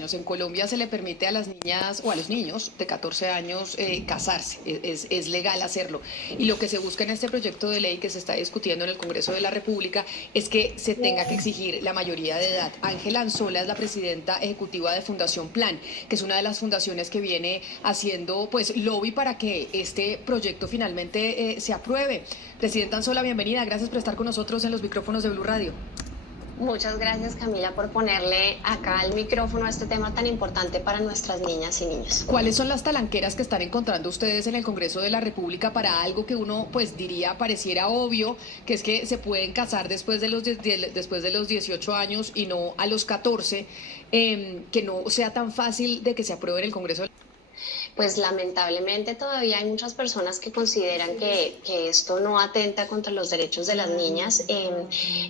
años. En Colombia se le permite a las niñas o a los niños de 14 años casarse, es legal hacerlo. Y lo que se busca en este proyecto de ley que se está discutiendo en el Congreso de la República es que se tenga que exigir la mayoría de edad. Ángela Anzola es la presidenta ejecutiva de Fundación Plan, que es una de las fundaciones que viene haciendo pues lobby para que este proyecto finalmente se apruebe. Presidenta Anzola, bienvenida, gracias por estar con nosotros en los micrófonos de Blue Radio. Muchas gracias, Camila, por ponerle acá el micrófono a este tema tan importante para nuestras niñas y niños. ¿Cuáles son las talanqueras que están encontrando ustedes en el Congreso de la República para algo que uno pues diría pareciera obvio, que es que se pueden casar después de los 18 años y no a los 14, que no sea tan fácil de que se apruebe en el Congreso? Pues lamentablemente todavía hay muchas personas que consideran que esto no atenta contra los derechos de las niñas.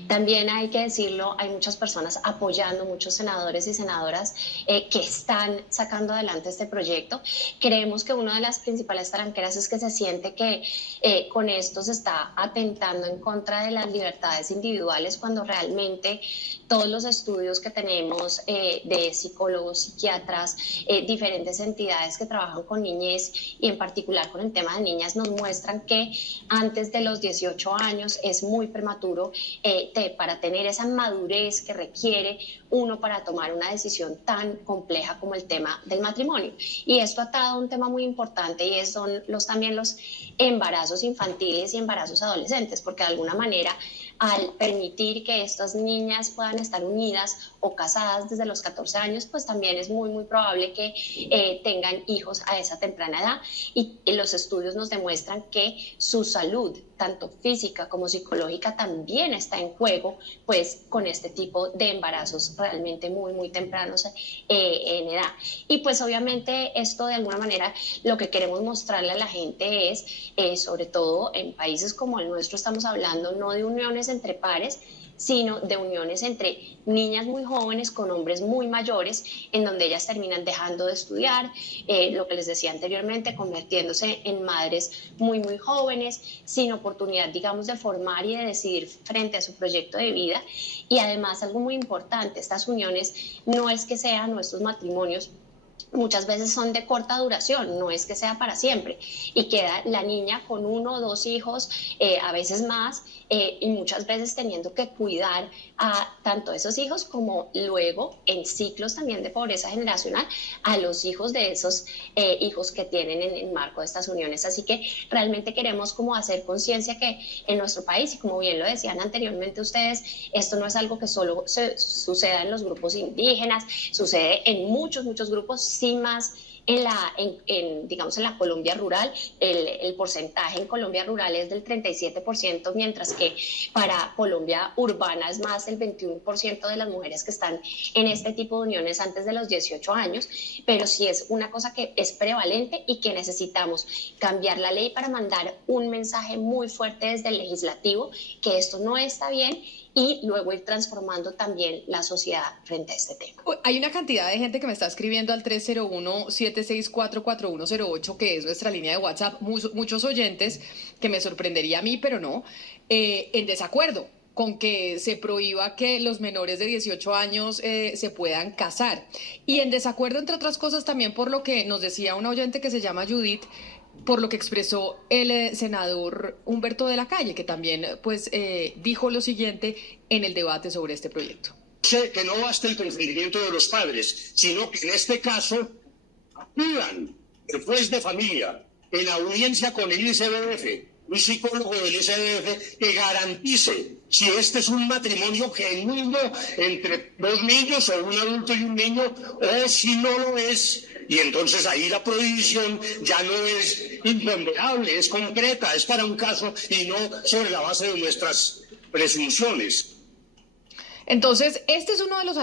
También hay que decirlo, hay muchas personas apoyando, muchos senadores y senadoras que están sacando adelante este proyecto. Creemos que una de las principales talanqueras es que se siente que con esto se está atentando en contra de las libertades individuales, cuando realmente todos los estudios que tenemos de psicólogos, psiquiatras, diferentes entidades que trabajan con niñez y en particular con el tema de niñas nos muestran que antes de los 18 años es muy prematuro para tener esa madurez que requiere uno para tomar una decisión tan compleja como el tema del matrimonio. Y esto atado a un tema muy importante y son también los embarazos infantiles y embarazos adolescentes, porque de alguna manera al permitir que estas niñas puedan estar unidas o casadas desde los 14 años, pues también es muy probable que tengan hijos a esa temprana edad. Y los estudios nos demuestran que su salud, tanto física como psicológica, también está en juego, pues con este tipo de embarazos realmente muy tempranos en edad. Y pues obviamente esto de alguna manera lo que queremos mostrarle a la gente es, sobre todo en países como el nuestro, estamos hablando no de uniones entre pares, sino de uniones entre niñas muy jóvenes con hombres muy mayores, en donde ellas terminan dejando de estudiar, lo que les decía anteriormente, convirtiéndose en madres muy jóvenes, sin oportunidad, digamos, de formar y de decidir frente a su proyecto de vida. Y además, algo muy importante, estas uniones no es que sean nuestros matrimonios, muchas veces son de corta duración, no es que sea para siempre, y queda la niña con 1 o 2 hijos, a veces más, y muchas veces teniendo que cuidar a tanto esos hijos como luego en ciclos también de pobreza generacional a los hijos de esos hijos que tienen en el marco de estas uniones. Así que realmente queremos como hacer conciencia que en nuestro país, y como bien lo decían anteriormente ustedes, esto no es algo que solo suceda en los grupos indígenas, sucede en muchos grupos, sí, más digamos en la Colombia rural. El porcentaje en Colombia rural es del 37%, mientras que para Colombia urbana es más del 21% de las mujeres que están en este tipo de uniones antes de los 18 años, pero sí es una cosa que es prevalente y que necesitamos cambiar la ley para mandar un mensaje muy fuerte desde el legislativo que esto no está bien, y luego ir transformando también la sociedad frente a este tema. Hay una cantidad de gente que me está escribiendo al 301-764-4108, que es nuestra línea de WhatsApp, muchos oyentes, que me sorprendería a mí, pero no, en desacuerdo con que se prohíba que los menores de 18 años se puedan casar. Y en desacuerdo, entre otras cosas, también por lo que nos decía una oyente que se llama Judith, por lo que expresó el senador Humberto de la Calle, que también pues dijo lo siguiente en el debate sobre este proyecto. Sé que no basta el consentimiento de los padres, sino que en este caso acudan el juez de familia en audiencia con el ICBF, un psicólogo del ICBF que garantice si este es un matrimonio genuino entre 2 niños o un adulto y un niño, o si no lo es. Y entonces ahí la prohibición ya no es imponderable, es concreta, es para un caso y no sobre la base de nuestras presunciones. Entonces, este es uno de los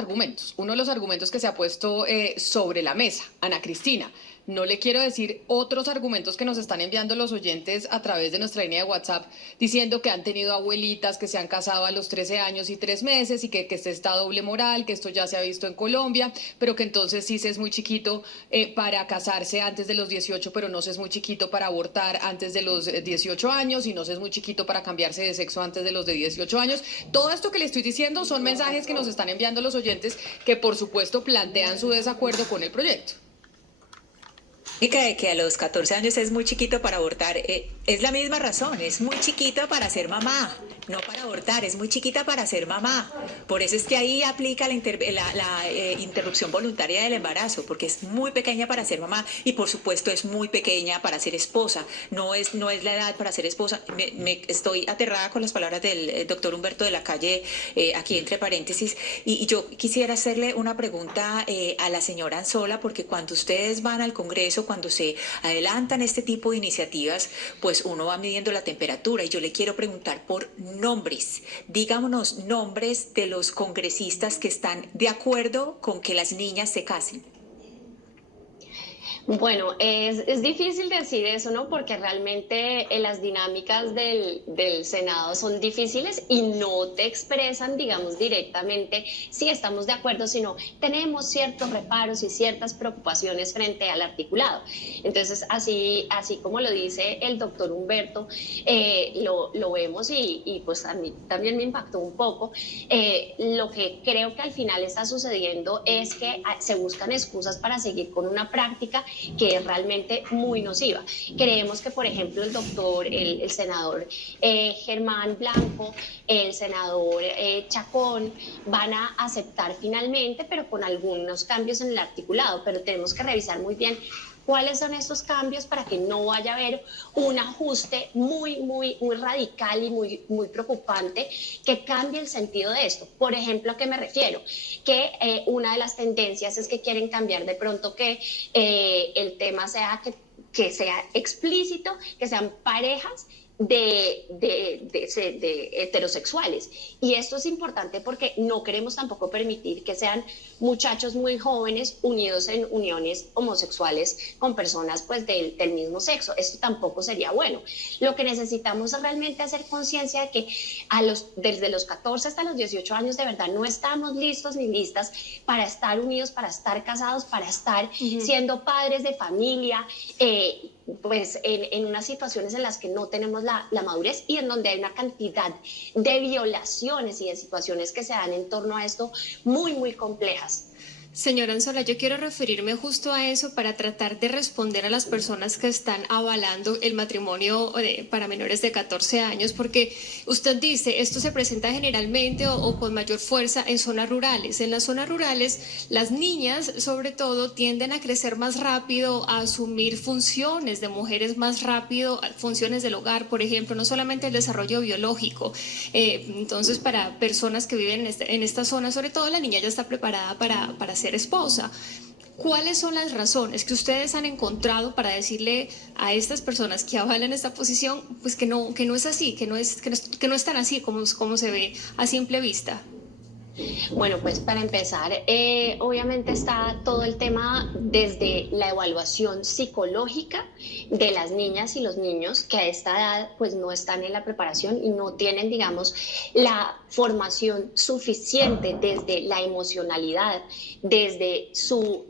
argumentos que se ha puesto sobre la mesa. Ana Cristina, No le quiero decir otros argumentos que nos están enviando los oyentes a través de nuestra línea de WhatsApp, diciendo que han tenido abuelitas que se han casado a los 13 años y 3 meses y que este está doble moral, que esto ya se ha visto en Colombia, pero que entonces sí se es muy chiquito para casarse antes de los 18, pero no se es muy chiquito para abortar antes de los 18 años y no se es muy chiquito para cambiarse de sexo antes de los de 18 años. Todo esto que le estoy diciendo son mensajes que nos están enviando los oyentes que por supuesto plantean su desacuerdo con el proyecto. Y que a los 14 años es muy chiquito para abortar, es la misma razón, es muy chiquita para ser mamá, no para abortar, es muy chiquita para ser mamá. Por eso es que ahí aplica la interrupción voluntaria del embarazo, porque es muy pequeña para ser mamá y por supuesto es muy pequeña para ser esposa, no es la edad para ser esposa. Estoy aterrada con las palabras del doctor Humberto de la Calle, aquí entre paréntesis, y yo quisiera hacerle una pregunta a la señora Anzola, porque cuando ustedes van al Congreso, cuando se adelantan este tipo de iniciativas, pues uno va midiendo la temperatura y yo le quiero preguntar por nombres. Díganos nombres de los congresistas que están de acuerdo con que las niñas se casen. Bueno, es difícil decir eso, ¿no? Porque realmente las dinámicas del Senado son difíciles y no te expresan, digamos, directamente si estamos de acuerdo, sino tenemos ciertos reparos y ciertas preocupaciones frente al articulado. Entonces, así como lo dice el doctor Humberto, lo vemos y pues a mí también me impactó un poco. Lo que creo que al final está sucediendo es que se buscan excusas para seguir con una práctica que es realmente muy nociva. Creemos que, por ejemplo, el senador Germán Blanco, el senador Chacón, van a aceptar finalmente, pero con algunos cambios en el articulado, pero tenemos que revisar muy bien cuáles son estos cambios para que no vaya a haber un ajuste muy radical y muy preocupante que cambie el sentido de esto. Por ejemplo, ¿a qué me refiero? Que una de las tendencias es que quieren cambiar de pronto que el tema sea que sea explícito, que sean parejas de heterosexuales. Y esto es importante porque no queremos tampoco permitir que sean muchachos muy jóvenes unidos en uniones homosexuales con personas pues del mismo sexo. Esto tampoco sería bueno. Lo que necesitamos es realmente hacer conciencia de que desde los 14 hasta los 18 años de verdad no estamos listos ni listas para estar unidos, para estar casados, para estar siendo padres de familia, pues en unas situaciones en las que no tenemos la madurez y en donde hay una cantidad de violaciones y de situaciones que se dan en torno a esto muy complejas. Señora Anzola, yo quiero referirme justo a eso para tratar de responder a las personas que están avalando el matrimonio para menores de 14 años, porque usted dice, esto se presenta generalmente o con mayor fuerza en zonas rurales. En las zonas rurales, las niñas, sobre todo, tienden a crecer más rápido, a asumir funciones de mujeres más rápido, funciones del hogar, por ejemplo, no solamente el desarrollo biológico. Entonces, para personas que viven en esta zona, sobre todo, la niña ya está preparada para ser esposa. ¿Cuáles son las razones que ustedes han encontrado para decirle a estas personas que avalan esta posición pues que no es así, que no es tan así como se ve a simple vista? Bueno, pues para empezar, obviamente está todo el tema desde la evaluación psicológica de las niñas y los niños que a esta edad pues no están en la preparación y no tienen, digamos, la formación suficiente desde la emocionalidad, desde su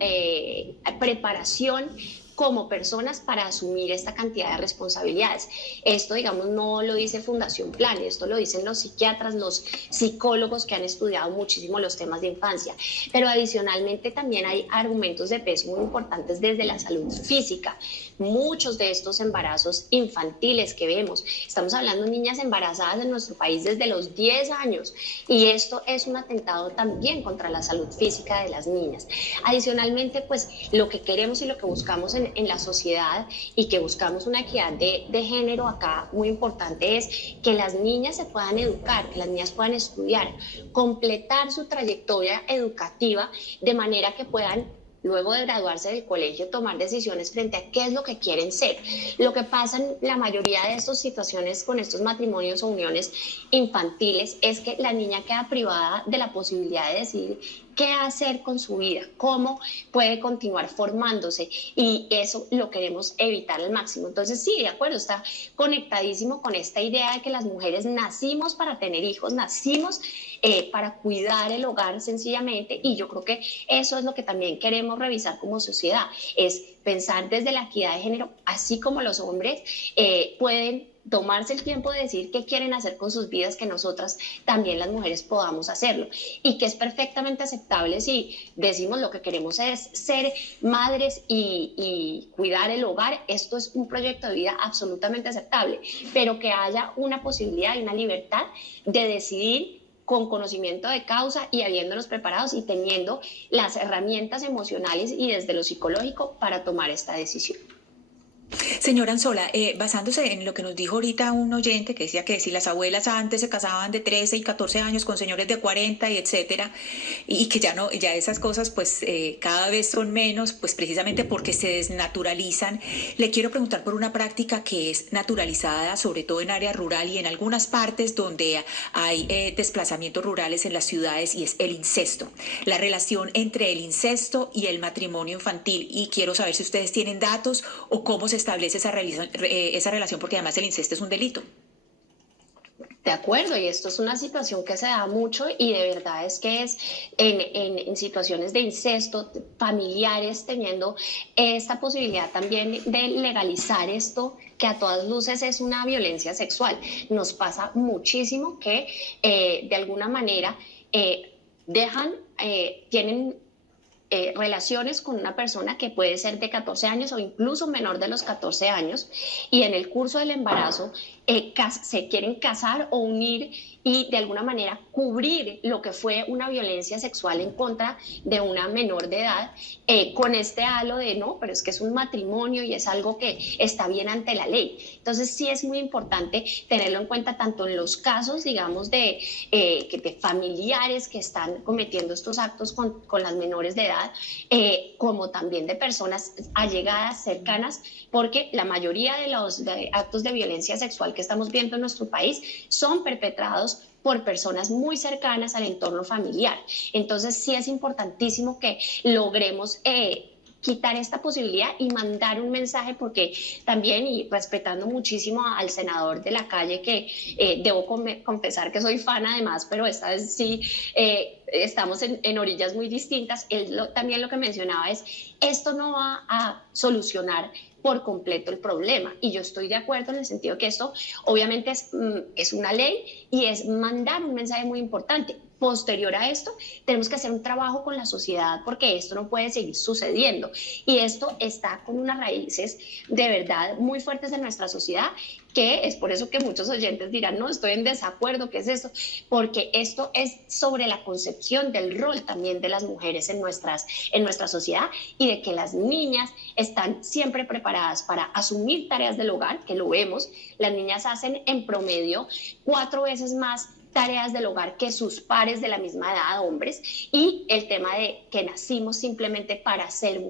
preparación como personas para asumir esta cantidad de responsabilidades. Esto, digamos, no lo dice Fundación Plan, esto lo dicen los psiquiatras, los psicólogos que han estudiado muchísimo los temas de infancia. Pero adicionalmente también hay argumentos de peso muy importantes desde la salud física. Muchos de estos embarazos infantiles que vemos, estamos hablando de niñas embarazadas en nuestro país desde los 10 años y esto es un atentado también contra la salud física de las niñas. Adicionalmente, pues lo que queremos y lo que buscamos en la sociedad y que buscamos una equidad de género acá muy importante es que las niñas se puedan educar, que las niñas puedan estudiar, completar su trayectoria educativa de manera que puedan luego de graduarse del colegio, tomar decisiones frente a qué es lo que quieren ser. Lo que pasa en la mayoría de estas situaciones con estos matrimonios o uniones infantiles es que la niña queda privada de la posibilidad de decidir qué hacer con su vida, cómo puede continuar formándose, y eso lo queremos evitar al máximo. Entonces sí, de acuerdo, está conectadísimo con esta idea de que las mujeres nacimos para tener hijos, nacimos para cuidar el hogar sencillamente, y yo creo que eso es lo que también queremos revisar como sociedad, es pensar desde la equidad de género, así como los hombres pueden tomarse el tiempo de decir qué quieren hacer con sus vidas, que nosotras también las mujeres podamos hacerlo, y que es perfectamente aceptable si decimos lo que queremos es ser madres y cuidar el hogar. Esto es un proyecto de vida absolutamente aceptable, pero que haya una posibilidad y una libertad de decidir con conocimiento de causa y habiéndonos preparados y teniendo las herramientas emocionales y desde lo psicológico para tomar esta decisión. Señora Anzola, basándose en lo que nos dijo ahorita un oyente que decía que si las abuelas antes se casaban de 13 y 14 años con señores de 40 y etcétera, y que ya no, ya esas cosas pues cada vez son menos, pues precisamente porque se desnaturalizan, le quiero preguntar por una práctica que es naturalizada, sobre todo en área rural y en algunas partes donde hay desplazamientos rurales en las ciudades, y es el incesto, la relación entre el incesto y el matrimonio infantil, y quiero saber si ustedes tienen datos o cómo se establece esa relación, porque además el incesto es un delito. De acuerdo, y esto es una situación que se da mucho, y de verdad es que es en situaciones de incesto, familiares teniendo esta posibilidad también de legalizar esto, que a todas luces es una violencia sexual. Nos pasa muchísimo que de alguna manera tienen relaciones con una persona que puede ser de 14 años o incluso menor de los 14 años, y en el curso del embarazo se quieren casar o unir y de alguna manera cubrir lo que fue una violencia sexual en contra de una menor de edad, con este halo de no, pero es que es un matrimonio y es algo que está bien ante la ley. Entonces sí es muy importante tenerlo en cuenta tanto en los casos, digamos, de familiares que están cometiendo estos actos con las menores de edad, como también de personas allegadas, cercanas, porque la mayoría de los actos de violencia sexual que estamos viendo en nuestro país son perpetrados por personas muy cercanas al entorno familiar. Entonces sí es importantísimo que logremos quitar esta posibilidad y mandar un mensaje, porque también, y respetando muchísimo al senador de la calle, que debo confesar que soy fan además, pero esta vez sí estamos en orillas muy distintas, él también lo que mencionaba es, esto no va a solucionar por completo el problema, y yo estoy de acuerdo en el sentido que esto obviamente es una ley y es mandar un mensaje muy importante. Posterior a esto, tenemos que hacer un trabajo con la sociedad, porque esto no puede seguir sucediendo, y esto está con unas raíces de verdad muy fuertes en nuestra sociedad, que es por eso que muchos oyentes dirán, no, estoy en desacuerdo, ¿qué es eso? Porque esto es sobre la concepción del rol también de las mujeres en nuestra sociedad, y de que las niñas están siempre preparadas para asumir tareas del hogar, que lo vemos, las niñas hacen en promedio 4 veces más tareas del hogar que sus pares de la misma edad, hombres, y el tema de que nacimos simplemente para ser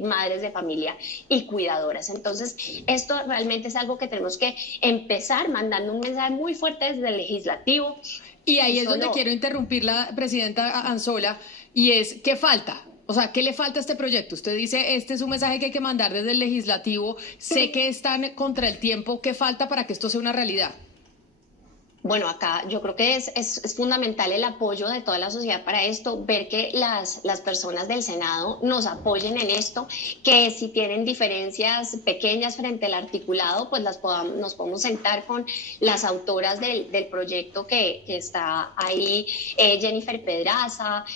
madres de familia y cuidadoras. Entonces, esto realmente es algo que tenemos que empezar mandando un mensaje muy fuerte desde el legislativo. Y ahí es donde quiero interrumpir la presidenta Anzola, y es, ¿qué falta? O sea, ¿qué le falta a este proyecto? Usted dice, este es un mensaje que hay que mandar desde el legislativo, sé que están contra el tiempo, ¿qué falta para que esto sea una realidad? Bueno, acá yo creo que es fundamental el apoyo de toda la sociedad para esto, ver que las personas del Senado nos apoyen en esto, que si tienen diferencias pequeñas frente al articulado, pues nos podemos sentar con las autoras del proyecto que está ahí, Jennifer Pedraza,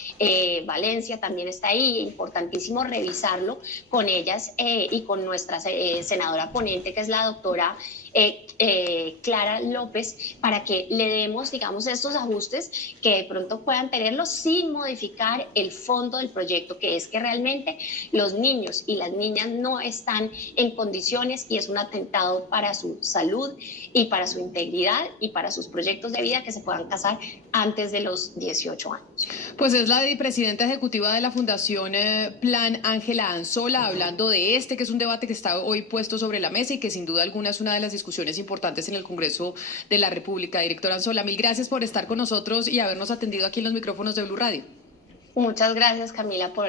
Valencia también está ahí, importantísimo revisarlo con ellas y con nuestra senadora ponente, que es la doctora Clara López, para que le demos, digamos, estos ajustes que de pronto puedan tenerlos sin modificar el fondo del proyecto, que es que realmente los niños y las niñas no están en condiciones, y es un atentado para su salud y para su integridad y para sus proyectos de vida, que se puedan casar antes de los 18 años. Pues es la presidenta ejecutiva de la Fundación Plan, Ángela Anzola, hablando de que es un debate que está hoy puesto sobre la mesa y que sin duda alguna es una de las discusiones importantes en el Congreso de la República. Directora Anzola, mil gracias por estar con nosotros y habernos atendido aquí en los micrófonos de Blue Radio. Muchas gracias, Camila, por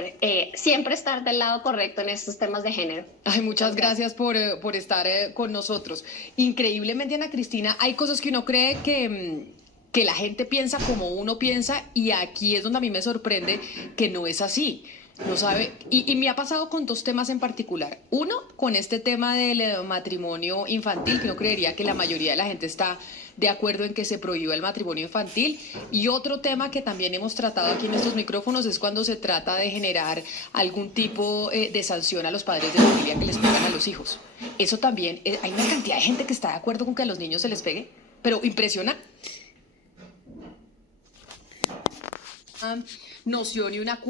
siempre estar del lado correcto en estos temas de género. Ay, muchas gracias por estar con nosotros. Increíblemente, Ana Cristina, hay cosas que uno cree que la gente piensa como uno piensa y aquí es donde a mí me sorprende que no es así. No sabe, y me ha pasado con dos temas en particular. Uno, con este tema del matrimonio infantil, que no creería que la mayoría de la gente está de acuerdo en que se prohíba el matrimonio infantil. Y otro tema que también hemos tratado aquí en estos micrófonos es cuando se trata de generar algún tipo de sanción a los padres de familia que les pegan a los hijos. Eso también, hay una cantidad de gente que está de acuerdo con que a los niños se les pegue, pero impresiona. Noción y una